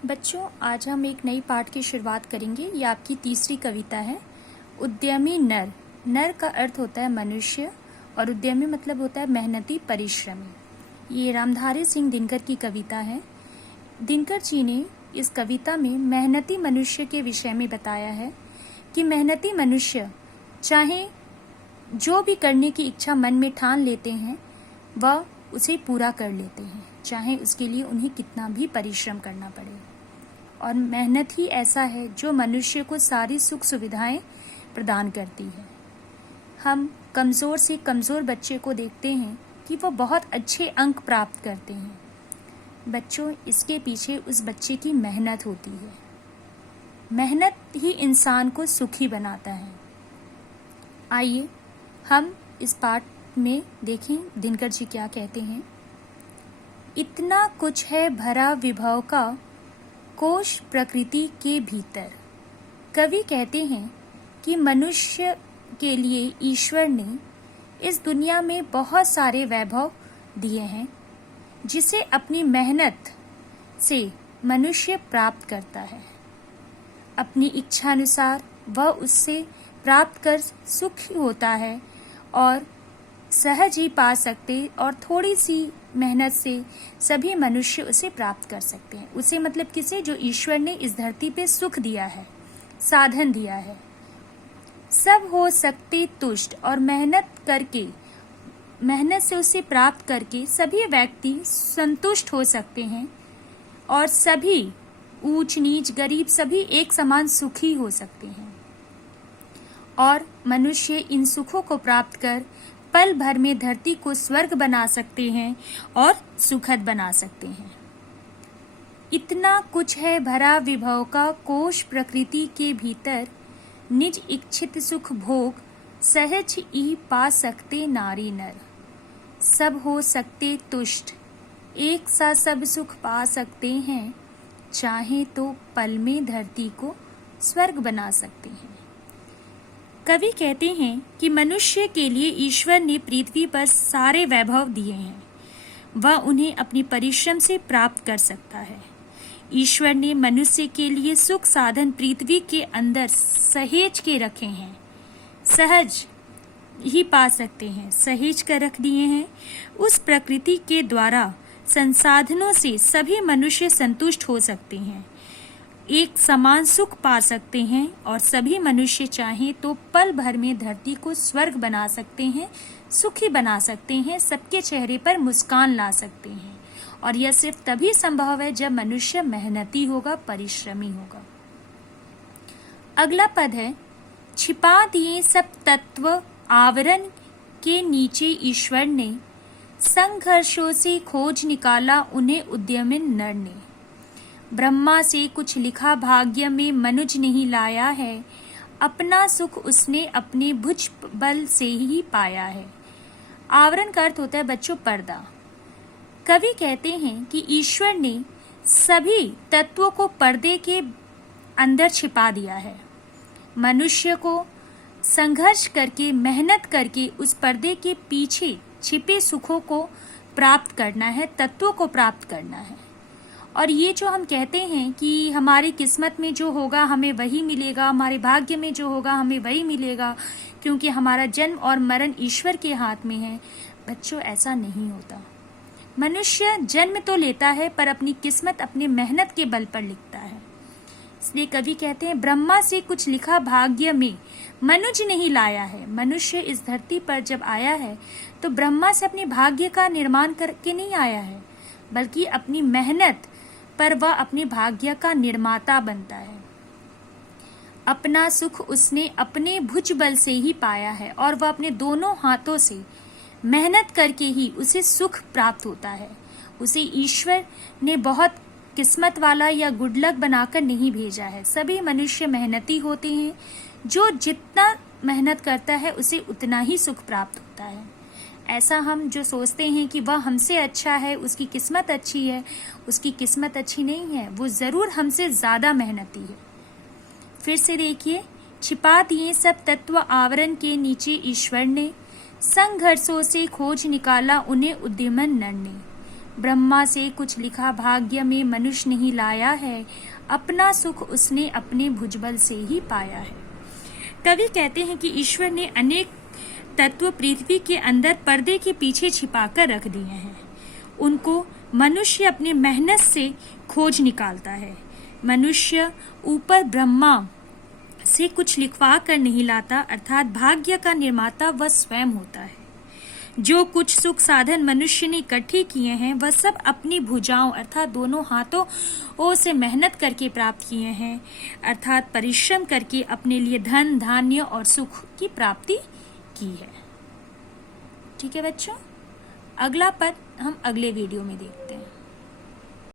बच्चों, आज हम एक नई पाठ की शुरुआत करेंगे। ये आपकी तीसरी कविता है। उद्यमी नर। नर का अर्थ होता है मनुष्य और उद्यमी मतलब होता है मेहनती, परिश्रमी। ये रामधारी सिंह दिनकर की कविता है। दिनकर जी ने इस कविता में मेहनती मनुष्य के विषय में बताया है कि मेहनती मनुष्य चाहे जो भी करने की इच्छा मन में ठान लेते हैं वह उसे पूरा कर लेते हैं, चाहे उसके लिए उन्हें कितना भी परिश्रम करना पड़े। और मेहनत ही ऐसा है जो मनुष्य को सारी सुख सुविधाएं प्रदान करती है। हम कमज़ोर से कमज़ोर बच्चे को देखते हैं कि वह बहुत अच्छे अंक प्राप्त करते हैं। बच्चों, इसके पीछे उस बच्चे की मेहनत होती है। मेहनत ही इंसान को सुखी बनाता है। आइए हम इस पाठ में देखें दिनकर जी क्या कहते हैं। इतना कुछ है भरा विभव का कोश प्रकृति के भीतर। कवि कहते हैं कि मनुष्य के लिए ईश्वर ने इस दुनिया में बहुत सारे वैभव दिए हैं जिसे अपनी मेहनत से मनुष्य प्राप्त करता है। अपनी इच्छानुसार वह उससे प्राप्त कर सुखी होता है और सहज ही पा सकते, और थोड़ी सी मेहनत से सभी मनुष्य उसे प्राप्त कर सकते हैं। उसे मतलब किसे? जो ईश्वर ने इस धरती पे सुख दिया है, साधन दिया है। सब हो सकते तुष्ट, और मेहनत से उसे प्राप्त करके सभी व्यक्ति संतुष्ट हो सकते हैं और सभी ऊंच नीच गरीब सभी एक समान सुखी हो सकते हैं। और मनुष्य इन सुखों को प्राप्त कर पल भर में धरती को स्वर्ग बना सकते हैं और सुखद बना सकते हैं। इतना कुछ है भरा विभव का कोश प्रकृति के भीतर, निज इच्छित सुख भोग सहज ही पा सकते नारी नर। सब हो सकते तुष्ट, एक सा सब सुख पा सकते हैं, चाहे तो पल में धरती को स्वर्ग बना सकते हैं। कवि कहते हैं कि मनुष्य के लिए ईश्वर ने पृथ्वी पर सारे वैभव दिए हैं, वह उन्हें अपनी परिश्रम से प्राप्त कर सकता है। ईश्वर ने मनुष्य के लिए सुख साधन पृथ्वी के अंदर सहेज के रखे हैं, सहज ही पा सकते हैं, सहेज कर रख दिए हैं। उस प्रकृति के द्वारा संसाधनों से सभी मनुष्य संतुष्ट हो सकते हैं, एक समान सुख पा सकते हैं और सभी मनुष्य चाहें तो पल भर में धरती को स्वर्ग बना सकते हैं, सुखी बना सकते हैं, सबके चेहरे पर मुस्कान ला सकते हैं। और यह सिर्फ तभी संभव है जब मनुष्य मेहनती होगा, परिश्रमी होगा। अगला पद है, छिपा दिए सब तत्व आवरण के नीचे ईश्वर ने, संघर्षों से खोज निकाला उन्हें उद्यमिन नर ने। ब्रह्मा से कुछ लिखा भाग्य में मनुज नहीं लाया है, अपना सुख उसने अपने भुज बल से ही पाया है। आवरण का अर्थ होता है बच्चों पर्दा। कवि कहते हैं कि ईश्वर ने सभी तत्वों को पर्दे के अंदर छिपा दिया है। मनुष्य को संघर्ष करके, मेहनत करके उस पर्दे के पीछे छिपे सुखों को प्राप्त करना है, तत्वों को प्राप्त करना है। और ये जो हम कहते हैं कि हमारी किस्मत में जो होगा हमें वही मिलेगा, हमारे भाग्य में जो होगा हमें वही मिलेगा, क्योंकि हमारा जन्म और मरण ईश्वर के हाथ में है। बच्चों, ऐसा नहीं होता। मनुष्य जन्म तो लेता है पर अपनी किस्मत अपने मेहनत के बल पर लिखता है। इसलिए कवि कहते हैं, ब्रह्मा से कुछ लिखा भाग्य में मनुज नहीं लाया है। मनुष्य इस धरती पर जब आया है तो ब्रह्मा से अपने भाग्य का निर्माण करके नहीं आया है, बल्कि अपनी मेहनत पर वह अपने भाग्य का निर्माता बनता है। अपना सुख उसने अपने भुज बल से ही पाया है और वह अपने दोनों हाथों से मेहनत करके ही उसे सुख प्राप्त होता है। उसे ईश्वर ने बहुत किस्मत वाला या गुड लक बनाकर नहीं भेजा है। सभी मनुष्य मेहनती होते हैं, जो जितना मेहनत करता है उसे उतना ही सुख प्राप्त होता है। ऐसा हम जो सोचते हैं कि वह हमसे अच्छा है, उसकी किस्मत अच्छी है, उसकी किस्मत अच्छी नहीं है, वो जरूर हमसे ज्यादा मेहनती है। फिर से देखिए, छिपा दिए सब तत्व आवरण के नीचे ईश्वर ने, संघर्षों से खोज निकाला उन्हें उद्यमन नर ने। ब्रह्मा से कुछ लिखा भाग्य में मनुष्य नहीं लाया है, अपना सुख उसने अपने भुजबल से ही पाया है। कवि कहते हैं कि ईश्वर ने अनेक तत्व पृथ्वी के अंदर पर्दे के पीछे छिपाकर रख दिए हैं। उनको मनुष्य अपनी मेहनत से खोज निकालता है। मनुष्य ऊपर ब्रह्मा से कुछ लिखवा कर नहीं लाता, अर्थात भाग्य का निर्माता वह स्वयं होता है। जो कुछ सुख साधन मनुष्य ने इकट्ठे किए हैं वह सब अपनी भुजाओं अर्थात दोनों हाथों से मेहनत करके प्राप्त किए हैं, अर्थात परिश्रम करके अपने लिए धन धान्य और सुख की प्राप्ति की है। ठीक है बच्चों, अगला पद हम अगले वीडियो में देखते हैं।